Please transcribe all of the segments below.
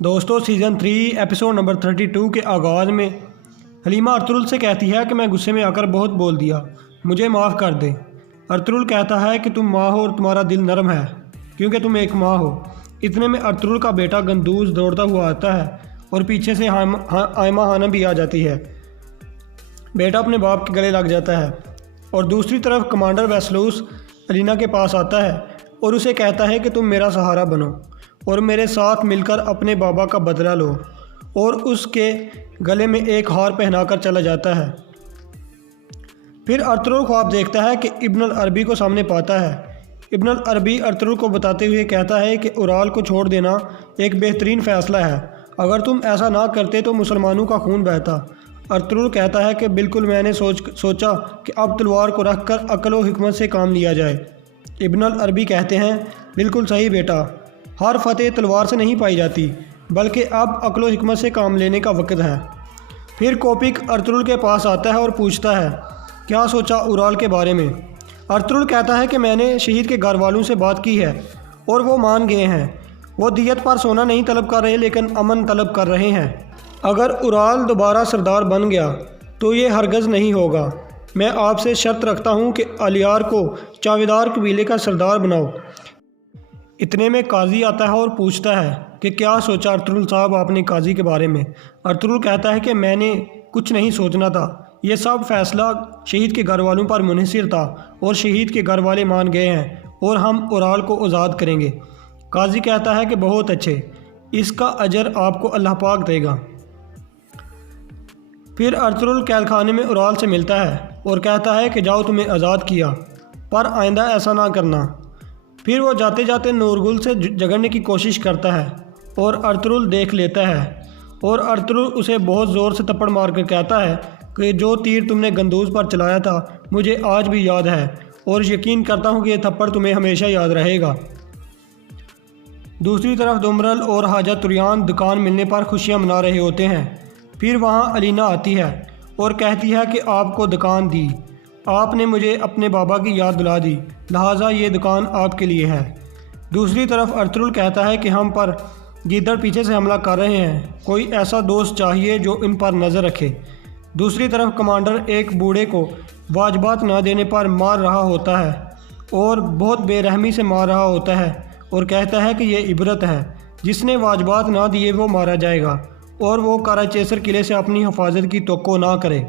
दोस्तों season 3 episode number 32 के आगाज़ में हलीमा अर्तुरुल से कहती है कि मैं गुस्से में आकर बहुत बोल दिया, मुझे माफ़ कर दे। अर्तुरुल कहता है कि तुम माँ हो और तुम्हारा दिल नरम है क्योंकि तुम एक माँ हो। इतने में अर्तुरुल का बेटा गंदूज दौड़ता हुआ आता है और पीछे से आयमा खानम भी आ जाती है। बेटा अपने बाप के गले लग जाता है और दूसरी तरफ कमांडर वेसलूस अलीना के पास आता है और उसे कहता है कि तुम मेरा सहारा बनो और मेरे साथ मिलकर अपने बाबा का बदला लो, और उसके गले में एक हार पहनाकर चला जाता है। फिर अर्तुरुल ख्वाब देखता है कि इब्न अल अरबी को सामने पाता है। इब्न अल अरबी अर्तुरुल को बताते हुए कहता है कि उराल को छोड़ देना एक बेहतरीन फ़ैसला है, अगर तुम ऐसा ना करते तो मुसलमानों का खून बहता। अर्तुरुल कहता है कि बिल्कुल, मैंने सोचा कि अब तलवार को रख कर अक्ल व हिकमत से काम लिया जाए। इब्न अल अरबी कहते हैं, बिल्कुल सही बेटा, हर फतेह तलवार से नहीं पाई जाती, बल्कि अब अक्ल व हिकमत से काम लेने का वक्त है। फिर कोपिक अर्तुरुल के पास आता है और पूछता है, क्या सोचा उराल के बारे में। अर्तुरुल कहता है कि मैंने शहीद के घर वालों से बात की है और वो मान गए हैं। वो दियत पर सोना नहीं तलब कर रहे लेकिन अमन तलब कर रहे हैं। अगर उराल दोबारा सरदार बन गया तो ये हरगज़ नहीं होगा। मैं आपसे शर्त रखता हूँ कि अलियार को चावेदार कबीले का सरदार बनाओ। इतने में काजी आता है और पूछता है कि क्या सोचा अर्तुरुल साहब आपने काजी के बारे में। अर्तुरुल कहता है कि मैंने कुछ नहीं सोचना था, यह सब फैसला शहीद के घर वालों पर मुनहसर था और शहीद के घर वाले मान गए हैं और हम उराल को आज़ाद करेंगे। काजी कहता है कि बहुत अच्छे, इसका अजर आपको अल्लाह पाक देगा। फिर अर्तुरुल कैदखाने में उराल से मिलता है और कहता है कि जाओ, तुम्हें आज़ाद किया, पर आइंदा ऐसा ना करना। फिर वो जाते जाते नूरगुल से झगड़ने की कोशिश करता है और अर्तुरुल देख लेता है और अर्तुरुल उसे बहुत ज़ोर से थप्पड़ मारकर कहता है कि जो तीर तुमने गंदूज पर चलाया था मुझे आज भी याद है और यकीन करता हूँ कि यह थप्पड़ तुम्हें हमेशा याद रहेगा। दूसरी तरफ दुमरल और हाजा तुरियान दुकान मिलने पर खुशियाँ मना रहे होते हैं। फिर वहाँ अलीना आती है और कहती है कि आपको दुकान दी, आपने मुझे अपने बाबा की याद दिला दी, लिहाजा ये दुकान आपके लिए है। दूसरी तरफ अर्तुरुल कहता है कि हम पर गीदड़ पीछे से हमला कर रहे हैं, कोई ऐसा दोस्त चाहिए जो इन पर नज़र रखे। दूसरी तरफ कमांडर एक बूढ़े को वाजबात ना देने पर मार रहा होता है और बहुत बेरहमी से मार रहा होता है और कहता है कि यह इबरत है, जिसने वाजबात ना दिए वो मारा जाएगा और वो कराचेसर किले से अपनी हिफाजत की तवक्को ना करे।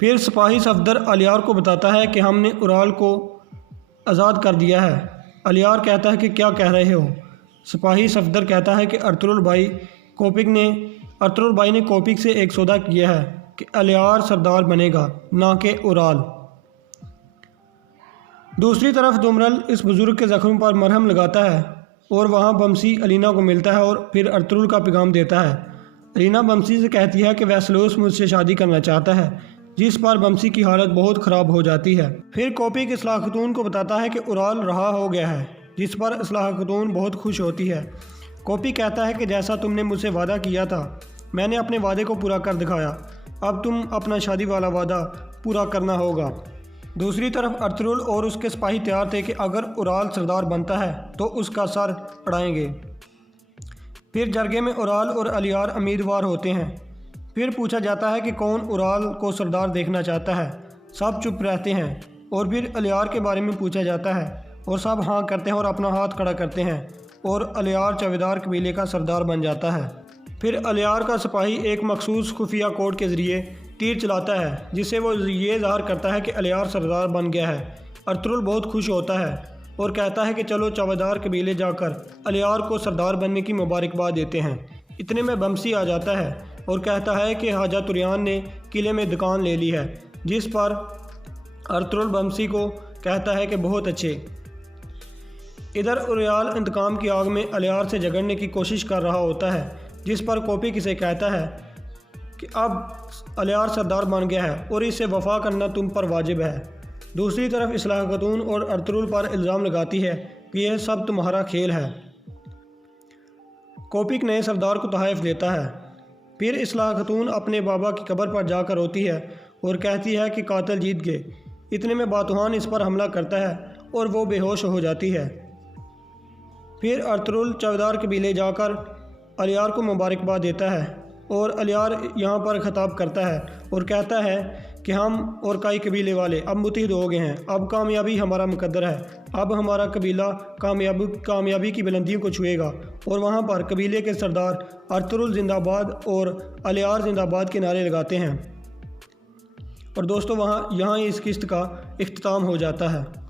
फिर सिपाही सफदर अलियार को बताता है कि हमने उराल को आज़ाद कर दिया है। अलियार कहता है कि क्या कह रहे हो। सिपाही सफदर कहता है कि अर्तुरुल भाई ने कोपिक से एक सौदा किया है कि अलियार सरदार बनेगा, ना कि उराल। दूसरी तरफ दुमरल इस बुज़ुर्ग के ज़ख्म पर मरहम लगाता है और वहाँ बमसी अलीना को मिलता है और फिर अर्तुरुल का पैगाम देता है। अलीना बमसी से कहती है कि वेसलूस मुझसे शादी करना चाहता है, जिस पर बमसी की हालत बहुत ख़राब हो जाती है। फिर कोपिक इस्लाह खतून को बताता है कि उराल रहा हो गया है, जिस पर इस्लाह खतून बहुत खुश होती है। कोपिक कहता है कि जैसा तुमने मुझसे वादा किया था मैंने अपने वादे को पूरा कर दिखाया, अब तुम अपना शादी वाला वादा पूरा करना होगा। दूसरी तरफ अर्तुरुल और उसके सिपाही तैयार थे कि अगर उराल सरदार बनता है तो उसका सर अड़ाएंगे। फिर जरगे में उराल और अलियार उम्मीदवार होते हैं। फिर पूछा जाता है कि कौन उराल को सरदार देखना चाहता है। सब चुप रहते हैं और फिर अलियार के बारे में पूछा जाता है और सब हाँ करते हैं और अपना हाथ खड़ा करते हैं और अलियार चावेदार कबीले का सरदार बन जाता है। फिर अलियार का सिपाही एक मखसूस खुफिया कोड के ज़रिए तीर चलाता है जिससे वो ये ज़ाहिर करता है कि अलियार सरदार बन गया है। अर्तुरुल बहुत खुश होता है और कहता है कि चलो चावेदार कबीले जाकर अलियार को सरदार बनने की मुबारकबाद देते हैं। इतने में बमसी आ जाता है और कहता है कि हाजा तुरियान ने किले में दुकान ले ली है, जिस पर अर्तुरुल बमसी को कहता है कि बहुत अच्छे। इधर उराल इंतकाम की आग में अलियार से झगड़ने की कोशिश कर रहा होता है, जिस पर कोपिक इसे कहता है कि अब अलियार सरदार बन गया है और इससे वफा करना तुम पर वाजिब है। दूसरी तरफ इस्लाह खतून और अर्तुरुल पर इल्ज़ाम लगाती है कि यह सब तुम्हारा खेल है। कोपिक नए सरदार को तोहफ़ देता है। फिर इस्लाह खतून अपने बाबा की कब्र पर जाकर रोती है और कहती है कि कातिल जीत गए। इतने में बातुहान इस पर हमला करता है और वो बेहोश हो जाती है। फिर अर्तुरुल चौदार कबीले जाकर अलियार को मुबारकबाद देता है और अलियार यहाँ पर खिताब करता है और कहता है कि हम और कई कबीले वाले अब मुत्तहिद हो गए हैं। अब कामयाबी हमारा मुकद्दर है। अब हमारा कबीला कामयाबी की बुलंदियों को छुएगा। और वहाँ पर कबीले के सरदार अर्तुरुल जिंदाबाद और अलियार जिंदाबाद के नारे लगाते हैं। और दोस्तों यहाँ इस किस्त का इख्तिताम हो जाता है।